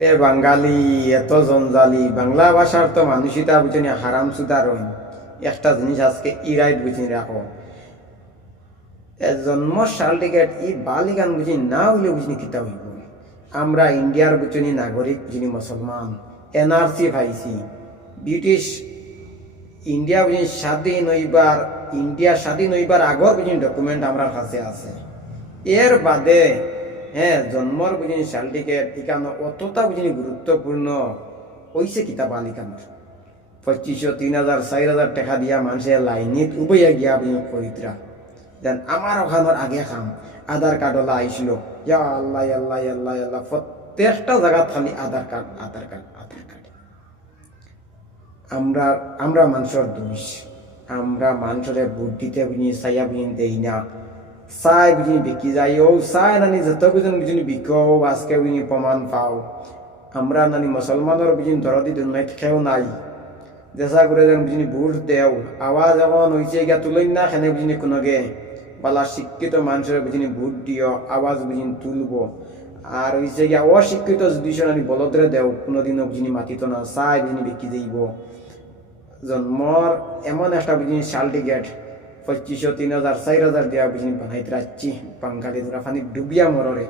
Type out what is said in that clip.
এ বাঙালি এত জঞ্জালি বাংলা ভাষার তো মানুষিতা বুঝিনি হারাম সুদার একটা জিনিস আজকে ইরাইট বুঝিনি রাখো জন্ম সার্টিফিকেট ই বালিগান বুঝি না হইলে বুঝিনি কিতা হইব আমরা ইন্ডিয়ার বুঝিনি নাগরিক বুঝিনি মুসলমান এনআরসি পাইছি ব্রিটিশ ইন্ডিয়া বুঝিনি স্বাধীন হইবার আগর বুঝিনি ডকুমেন্ট আমরা কাছে আছে এর বাদে হ্যাঁ জন্মর বুঝিনি সার্টিফিকেট এখানে অতটা বুঝিনি গুরুত্বপূর্ণ হইছে কিতাব আলিকানোর 2500 3000 4000 টাকা দিয়া মানুষের লাইনিত উবইয়া গিয়া বুঝিনি করিতরা যেন আমার ওখানোর আগে খাম আধার কার্ড ওলা আইসলো ইয়া আল্লাহ আল্লাহ আল্লাহ আল্লাহ প্রত্যেকটা জায়গা খালি আধার কার্ড আমরা আমরা মানুষের দোষ আমরা মানুষের বুদ্ধিতে বুঝিনি চাইয়া বুঝিনি দেই না চাই বুঝিনি বিকি যাই ও চাই নানি যত বুঝিনি বুঝিনি বিকও আজকে বুঝিনি প্রমাণ পাও আমরা নানি মুসলমানের বুঝিনি দরদি দুনিয়াত খেও নাই দেশা করে যেন বুঝিনি ভোট দেও আওয়াজ এখন হয়েছে গিয়া তুলই না খেনে বুঝিনি কোনোগে বালা শিক্ষিত মানুষের বুঝিনি ভোট দিও আওয়াজ বুঝিনি তুলব আর হয়েছে গিয়া অশিক্ষিত যদি নানি বলদরে দেও কোনোদিনও বুঝিনি মাতিত না চাই বুঝিনি বিকি যাইব জন্মর এমন একটা বুঝিনি সার্টিফিকেট 2500 3000 4000 দিয়া বুঝিনি বানাইতে রাখছি বাঙালি দুরা পানি ডুবিয়া মররে